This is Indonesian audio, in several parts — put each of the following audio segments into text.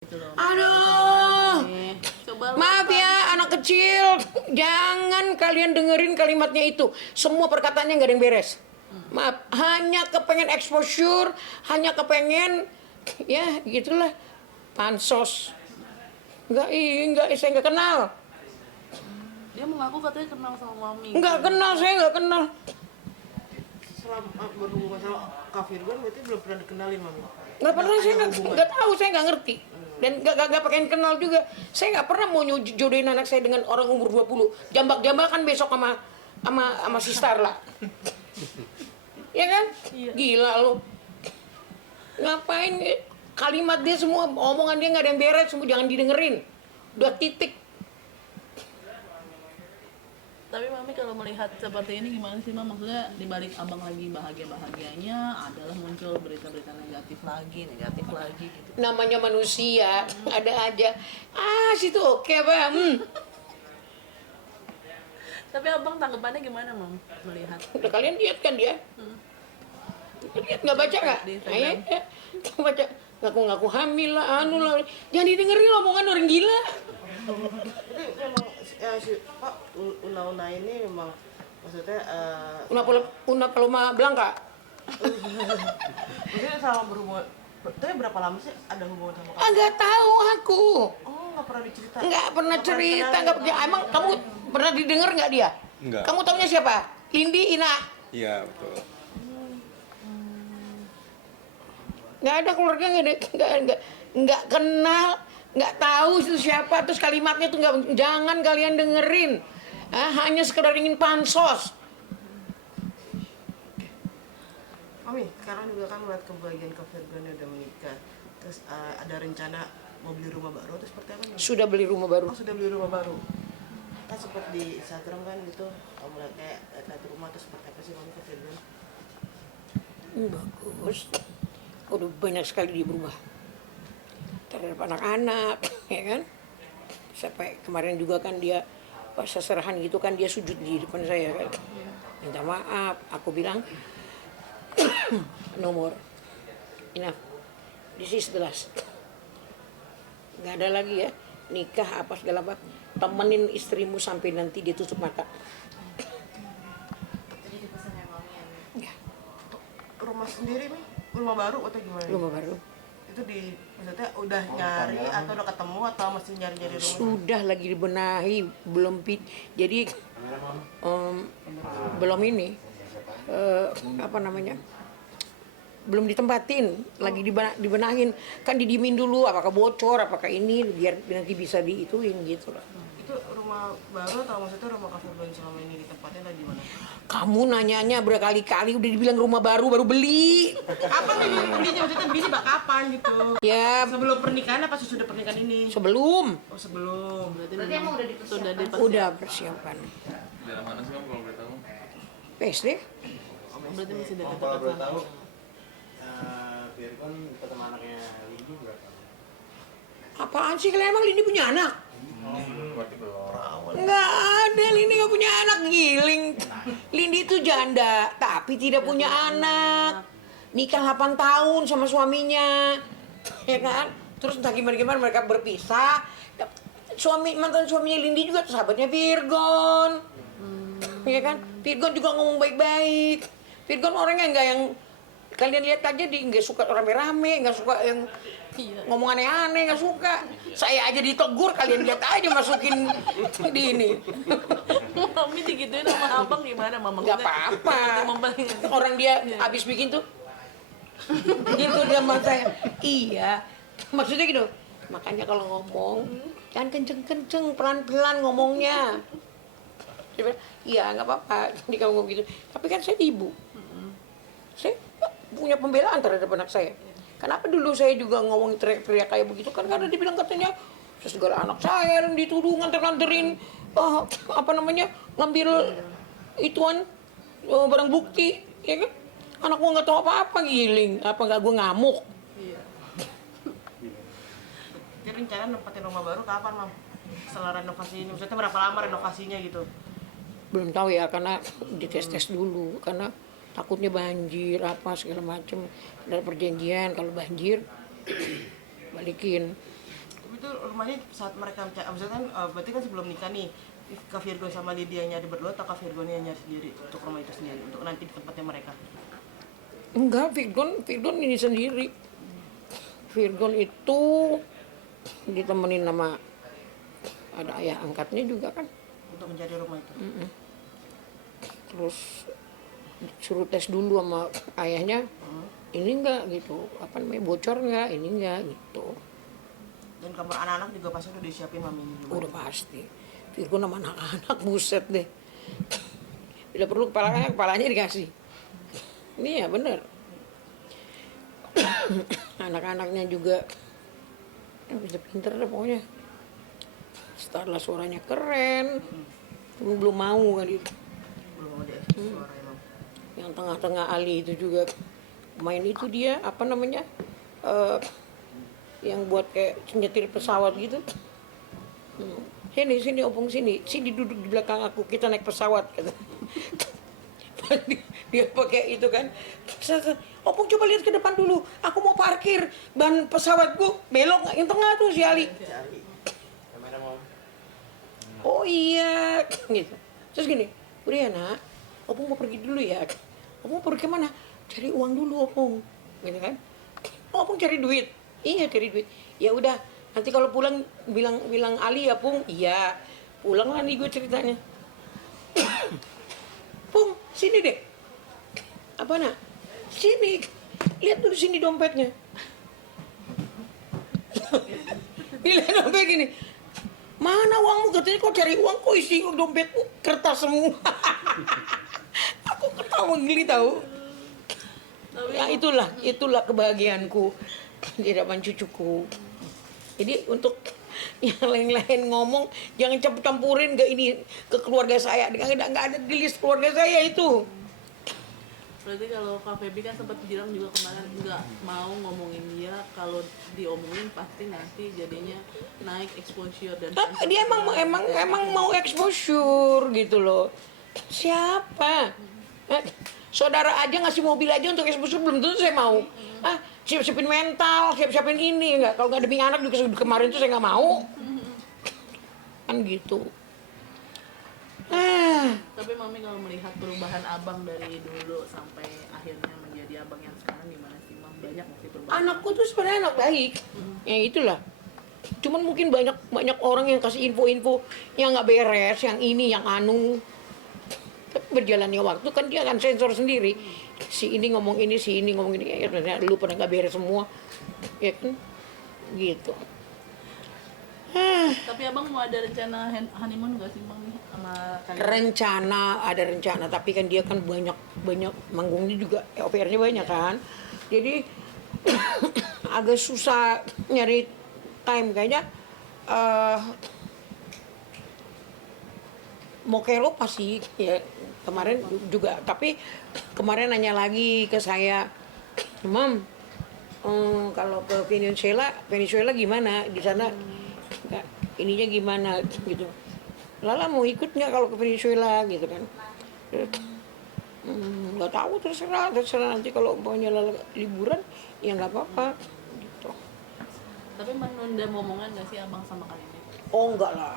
gitu loh. Aduh, Coba maaf ya anak kecil, jangan kalian dengerin kalimatnya itu. Semua perkataannya nggak ada yang beres. Maaf, hanya kepengen exposure, hanya kepengen, ya gitulah, pansos. Nggak, saya nggak kenal. dia mengaku katanya kenal sama mami. Nggak kenal, saya nggak kenal. Selama berhubungan sama Kak Firgon berarti belum pernah dikenalin mami? Nggak pernah, saya Ada hubungan? nggak tahu, saya nggak ngerti. Dan nggak pengen kenal juga. Saya nggak pernah mau jodohin anak saya dengan orang umur 20. Jambak-jambakan besok sama si Starla. Ya kan? Iya. Gila lo. Ngapain kalimat dia semua, omongan dia nggak ada yang beres, semua jangan didengerin. Udah titik. Tapi mami kalau melihat seperti ini gimana sih, Mam? Maksudnya dibalik abang lagi bahagia-bahagianya adalah muncul berita-berita negatif lagi gitu. Namanya manusia, ada aja. Situ oke, Bang. Tapi abang tanggapannya gimana, Mam? Melihat Udah kalian lihat kan dia? Lihat nggak baca nggak? Di Instagram. Ya. Baca ngaku-ngaku hamil lah, anu lah. Jangan didengerin omongan orang gila. Jadi memang si Pak Una ini memang maksudnya Una Paloma Blanca. maksudnya sama berhubungan. Tapi berapa lama sih ada hubungan sama Kak? Nggak tahu aku. Oh, nggak pernah diceritain. Nggak pernah cerita, kenal. nggak pernah. Emang kamu pernah didengar nggak dia? Nggak. Kamu taunya siapa? Lindi, Ina. Iya betul. Nggak ada keluarga, nggak kenal, nggak tahu itu siapa. Terus kalimatnya tuh nggak, jangan kalian dengerin. Hanya sekedar ingin pansos. Mami, sekarang juga kan melihat kebahagiaan Kak Firgon udah menikah. Terus ada rencana mau beli rumah baru atau seperti apa nih? Sudah beli rumah baru. Oh, sudah beli rumah baru. Kan sempat di Instagram kan gitu, melihat kayak lihat rumah terus seperti apa sih Mami Kak Firgon? Bagus. Udah banyak sekali di rumah. Terhadap anak-anak, ya kan? Sampai kemarin juga kan dia pas seserahan gitu kan dia sujud di depan saya kan. Minta maaf, aku bilang nomor enough. This is the last. Nggak ada lagi ya nikah apa segala apa. Temenin istrimu sampai nanti dia tutup mata. Ya, Rumah sendiri nih, rumah baru atau gimana? rumah baru. Itu maksudnya udah nyari atau udah ketemu atau masih nyari-nyari rumah? Sudah lagi dibenahi, belum jadi belum ini apa namanya, belum ditempatin, lagi dibenahin, kan didiemin dulu apakah bocor apakah ini biar nanti bisa diituin gitu lah. Itu rumah baru atau maksudnya rumah Kak Firgon selama ini ditempatin atau gimana? Kamu nanyanya berkali-kali udah dibilang rumah baru beli. Apa nih belinya, maksudnya beli bak kapan gitu? Ya Sebelum pernikahan apa sesudah pernikahan ini? sebelum Oh, sebelum. Berarti emang sudah udah persiapan. Daerah mana sih Mam kalau boleh tahu? PSD berarti masih Kalau dekat-dekat boleh sama. tahu, Firgon ketemu anaknya Lindi berapa? apaan sih kalian, emang Lini punya anak? Berarti belum. Nggak ada, Lindi nggak punya anak, giling. Lindi itu janda, tapi tidak punya anak. Nikah 8 tahun sama suaminya, ya kan? Terus entah gimana mereka berpisah. Mantan suaminya Lindi juga tuh sahabatnya Virgon, ya kan? Virgon juga ngomong baik-baik. Virgon orangnya nggak yang kalian lihat aja, dia nggak suka rame-rame, nggak suka yang ngomong aneh-aneh, nggak suka. Saya aja ditegur, kalian lihat aja masukin di ini. Mami digituin sama abang gimana, Mama? Nggak apa-apa. Orang dia habis bikin tuh gitu dia sama saya. Iya, maksudnya gitu. Makanya kalau ngomong jangan kenceng-kenceng, pelan-pelan ngomongnya. Dia bilang, iya nggak apa-apa jadi kamu ngomong gitu. Tapi kan saya ibu, saya punya pembelaan terhadap anak saya. Kenapa dulu saya juga ngomong teriak-teriak kayak begitu, kan karena dibilang katanya segala anak saya yang dituduh nganter-nganterin apa namanya, ngambil ituan barang bukti, ya kan? Anak gua nggak tahu apa-apa, giling apa nggak, gua ngamuk. Iya. Jadi rencana nempatin rumah baru kapan, Mam? Setelah renovasi ini, maksudnya berapa lama renovasinya gitu? Belum tahu ya, karena dites-tes dulu, karena takutnya banjir apa segala macem. Ada perjanjian kalau banjir balikin. itu rumahnya saat mereka maksudnya kan berarti kan sebelum nikah nih, Kak Virgo sama Lydia nyari berdua atau Kak Virgo nya nyari sendiri untuk rumah itu sendiri untuk nanti di tempatnya mereka? Enggak, Virgon ini sendiri. Virgon itu ditemenin sama ada ayah angkatnya juga kan. Untuk mencari rumah itu. Terus suruh tes dulu sama ayahnya. Ini enggak gitu, apa namanya, bocor enggak, ini enggak gitu. Dan kamar anak-anak juga pasti udah disiapin maminya juga. Udah pasti. Virgon sama anak-anak buset deh. Bila perlu kepalanya dikasih. Ini ya bener. Anak-anaknya juga pinter-pinter deh pokoknya. Setelah suaranya keren, belum mau kan itu. Belum ada suara emang. Yang tengah-tengah Ali itu juga main itu dia apa namanya, yang buat kayak nyetir pesawat gitu. Sini opung sini duduk di belakang aku, kita naik pesawat kata. Dia pakai itu kan, opung coba lihat ke depan dulu, aku mau parkir, ban pesawatku belok yang tengah tuh si Ali. Kamera mau. Oh iya, gitu. Terus gini, udah ya nak, opung mau pergi dulu ya. Opung mau pergi kemana? Cari uang dulu opung, gitu kan? Opung cari duit. Iya cari duit. Ya udah, nanti kalau pulang bilang Ali ya Pung. Iya, pulang lah nih gue ceritanya. Pung, sini deh. Apa nak? Sini, lihat dulu sini dompetnya. Lihat dompet gini. Mana uangmu? Katanya kau cari uang, kok isi dompetku kertas semua. Aku ketawa geli tahu. Ya itulah kebahagiaanku di hadapan cucuku. Jadi untuk yang lain-lain ngomong jangan campurin ke ini, ke keluarga saya. Nggak ada di list keluarga saya itu. Berarti kalau Kak Feby kan sempat bilang juga kemarin nggak mau ngomongin dia, kalau diomongin pasti nanti jadinya naik exposure dan Dia emang mau exposure gitu loh. Siapa? Saudara aja ngasih mobil aja untuk exposure belum tentu saya mau. Siap-siapin mental, siap-siapin ini enggak. Kalau nggak demi anak juga kemarin tuh saya nggak mau. Kan gitu. Tapi Mami kalau melihat perubahan abang dari dulu sampai akhirnya menjadi abang yang sekarang gimana sih Mam? Banyak nggak sih perubahan? Anakku tuh sebenarnya anak baik. Ya itulah. Cuman mungkin banyak orang yang kasih info-info yang nggak beres, yang ini, yang anu. Tapi berjalannya waktu kan dia akan sensor sendiri. Si ini ngomong ini, si ini ngomong ini. Ya sebenarnya lu pada nggak beres semua. Ya kan? Gitu. Tapi abang mau ada rencana honeymoon nggak sih Mam sama kalian? Ada rencana, tapi kan dia kan banyak manggungnya juga, OPR-nya banyak kan. Jadi agak susah nyari time kayaknya. Mau ke Eropa sih ya kemarin juga, tapi kemarin nanya lagi ke saya, Mam, kalau ke Venezuela gimana di sana, ininya gimana gitu. Lala mau ikut nggak kalau ke Venezuela gitu kan? Nggak tahu, terserah nanti kalau umpamanya Lala liburan ya nggak apa-apa gitu. Tapi menunda momongan nggak sih abang sama kalian? Oh enggak lah,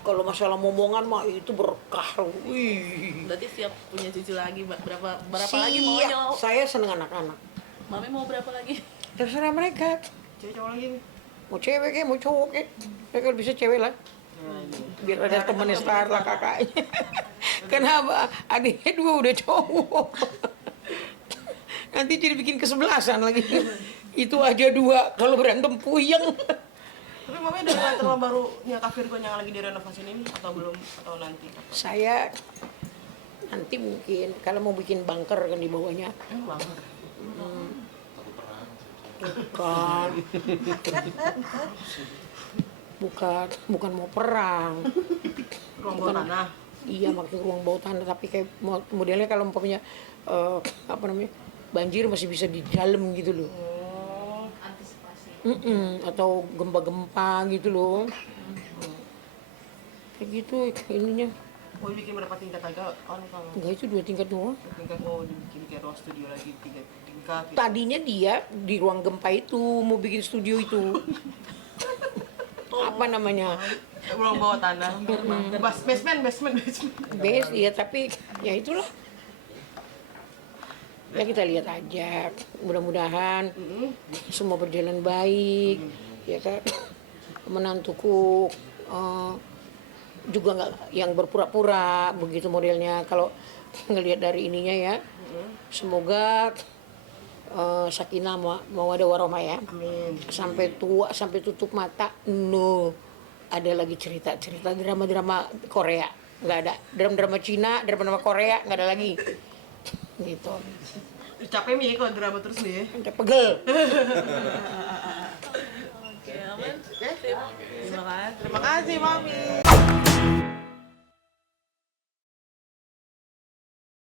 kalau masalah momongan mah itu berkah. Wih. Berarti siap punya cucu lagi, berapa Siap. lagi maunya? Saya seneng anak-anak. Mami mau berapa lagi? Terserah mereka. Cewek cowok lagi nih. Mau cewek kayak mau cowok kayak. Ya kalau bisa cewek lah. Biar ada temennya Star lah kakaknya. Kenapa? Adiknya 2 udah cowok. Nanti jadi bikin kesebelasan lagi. Itu aja 2, kalau berantem puyeng. Tapi mami udah ngeliat rumah barunya Kak Virgo yang lagi direnovasi ini atau belum, atau nanti? Saya nanti mungkin kalau mau bikin bunker kan di bawahnya. Banget. Bukan mau perang. Ruang bawah tanah. Iya, maksud ruang bawah tanah, tapi kayak modelnya kalau umpamanya apa namanya, banjir masih bisa di dalam gitu loh. Antisipasi. Atau gempa-gempa gitu loh. Kayak gitu ininya. Mau dibikin berapa tingkat agak kalau? Enggak, itu 2 tingkat doang. Tingkat mau dibikin kayak ruang studio lagi 3 tingkat. Gitu. Tadinya dia di ruang gempa itu mau bikin studio itu. apa namanya Belum bawa tanah. Basement. base ya, tapi ya itulah ya, kita lihat aja, mudah-mudahan semua berjalan baik ya kan. Menantuku juga nggak yang berpura-pura begitu modelnya. Kalau ngelihat dari ininya ya, semoga sakinah mawaddah warahmah ya. Amin. Sampai tua, sampai tutup mata, no ada lagi cerita-cerita drama-drama Korea, nggak ada. Drama-drama Cina, drama-drama Korea nggak ada lagi gitu. Capek Mi kalau drama terus nih ya. Udah pegel. Oke, aman. Terima kasih. Terima kasih Mami.